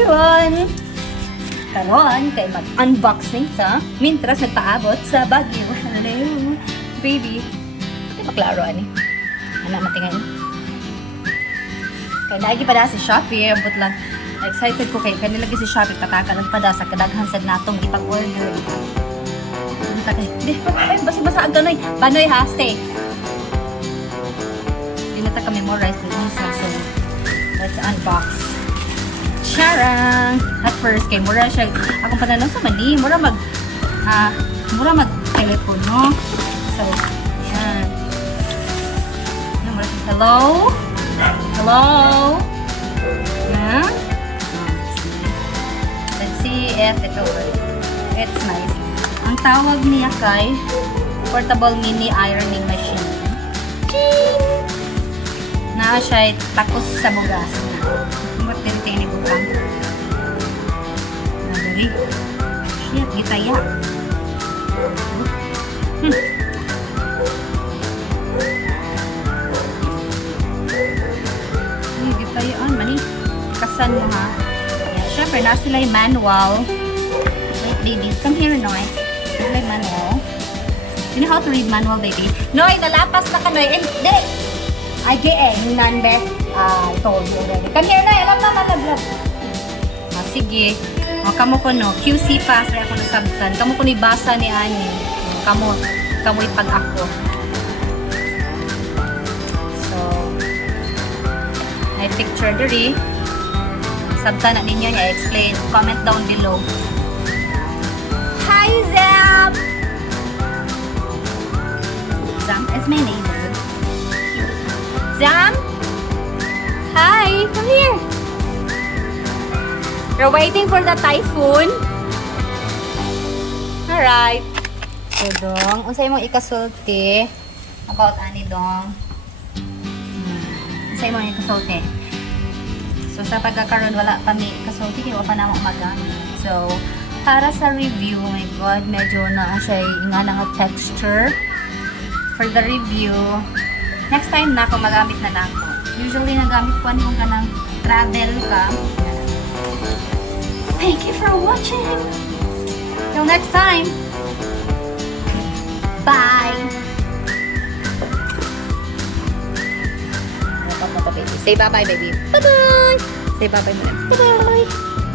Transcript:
everyone! Karon kay mag-unboxing sa Mintras nagpaabot sa Baguio. Hello, baby. Ito maklaro ani. Ana matingay. Kaya naigi pa da si Shopee, but lang excited ko kay kanila si Shopee pataka lang pa da sa kadaghan sad natong ipag-order. Di basa-basa ang ganoy. Banoy ha, stay. Di na ta ka memorize ko so let's unbox. Charang! At first, kay mura siya, akong pananaw sa mali, mura mag-telepono. So, yan. Hello? Hello? Yan. Let's see if it's nice. Ang tawag niya kay portable mini ironing machine. Ching! Na siya takos sa bugas na. Tinitini bukang. Nadali. Shit, gitaya. Gitayaan, mani. Kasan mo ha. Ayan, syempre, na sila yung manual. Wait, baby. Come here, Noy. Sila yung manual. You know how to read manual, baby? Noy, nalapas na ka, Noy. Hindi! Ay, nanbe. I told you already. Come here na, alam na malaglag. Sige. Kamo ko no, QC pass rin ako nasabtan. Kamo ko ni basa ni Ani. Kamo ipag ako. So, may picture diri. Sabtan na ninyo niya, explain. Comment down below. Hi, Zam! Zam is my neighbor. Zam? Hi! Come here! We're waiting for the typhoon. Alright. So, Dong, unsay mong ikasulti about ani, Dong? Unsay mong ikasulti? So, sa pagkakaroon, wala pa may ikasulti, kaya wala pa naman magamit. So, para sa review, oh my God, medyo na siya nga nga texture. For the review, next time na ako magamit na ako. Usually, nagamit ko kung kanang travel ka. Thank you for watching! Till next time! Bye! Say bye-bye, baby. Bye-bye! Say bye-bye muna. Bye-bye!